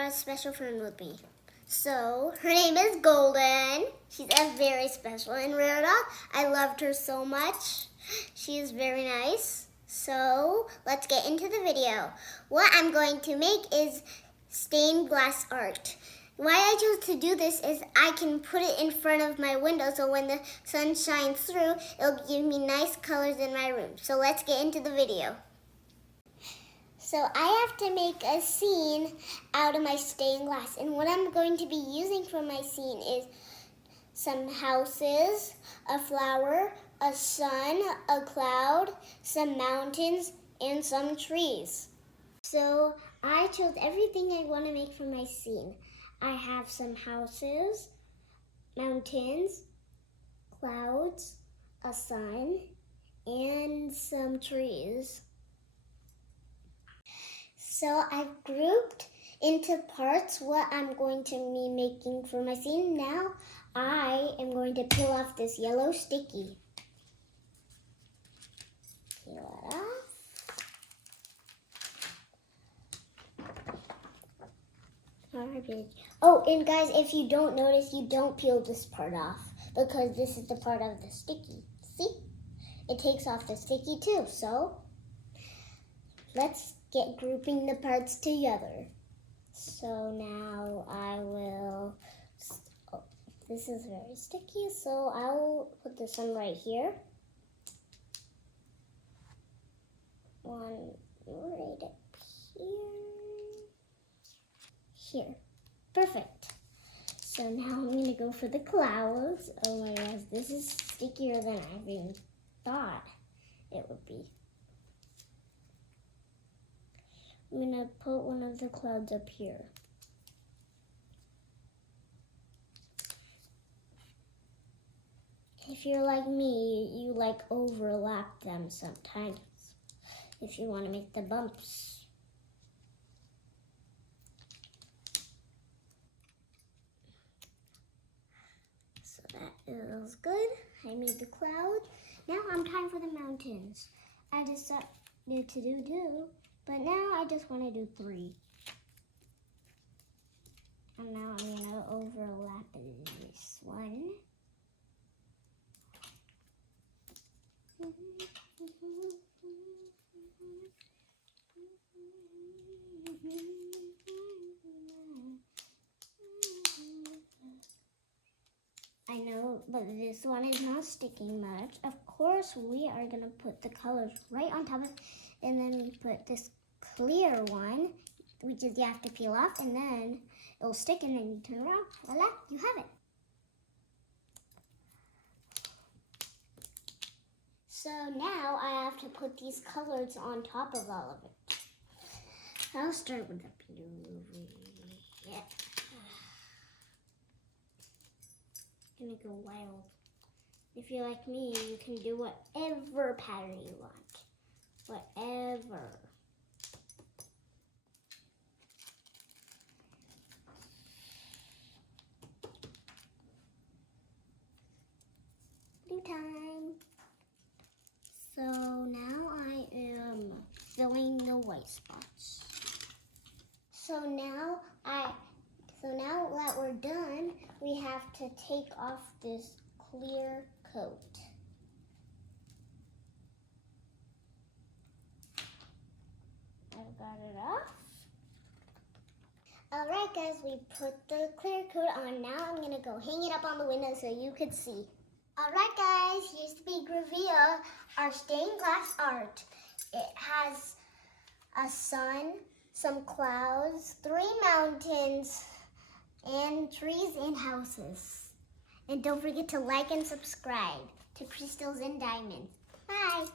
brought a special friend with me. So, her name is Golden. She's a very special and rare dog. I loved her so much. She is very nice. So, let's get into the video. What I'm going to make is stained glass art. Why I chose to do this is I can put it in front of my window so when the sun shines through, it'll give me nice colors in my room. So let's get into the video. So I have to make a scene out of my stained glass. And what I'm going to be using for my scene is some houses, a flower, a sun, a cloud, some mountains, and some trees. So I chose everything I want to make for my scene. I have some houses, mountains, clouds, a sun, and some trees. So I've grouped into parts what I'm going to be making for my scene. Now I am going to peel off this yellow sticky. Peel it off. Oh, and guys, if you don't notice, you don't peel this part off because this is the part of the sticky. See? It takes off the sticky too. So let's get grouping the parts together. So now I will, this is very sticky, so I'll put this one right here. One right up here. Perfect. So now I'm gonna go for the clouds. Oh my gosh, this is stickier than I even thought it would be. I'm going to put one of the clouds up here. If you're like me, you like overlap them sometimes if you want to make the bumps. So that is good. I made the cloud. Now I'm time for the mountains. I decided to do. But now I just want to do 3. And now I'm going to overlap this one. I know, but this one is not sticking much. Of course, we are going to put the colors right on top of it. And then we put this clear one, which is you have to peel off, and then it'll stick, and then you turn around. Voila, you have it. So now I have to put these colors on top of all of it. I'll start with the blue. Yeah. Gonna go wild. If you're like me, you can do whatever pattern you want. Whatever. Blue time. So now I am filling the white spots. So now that we're done, we have to take off this clear coat. I've got it off. Alright guys, we put the clear coat on. Now I'm going to go hang it up on the window so you could see. Alright guys, here's the big reveal. Our stained glass art. It has a sun, some clouds, 3 mountains, and trees and houses. And don't forget to like and subscribe to Crystals and Diamonds. Bye!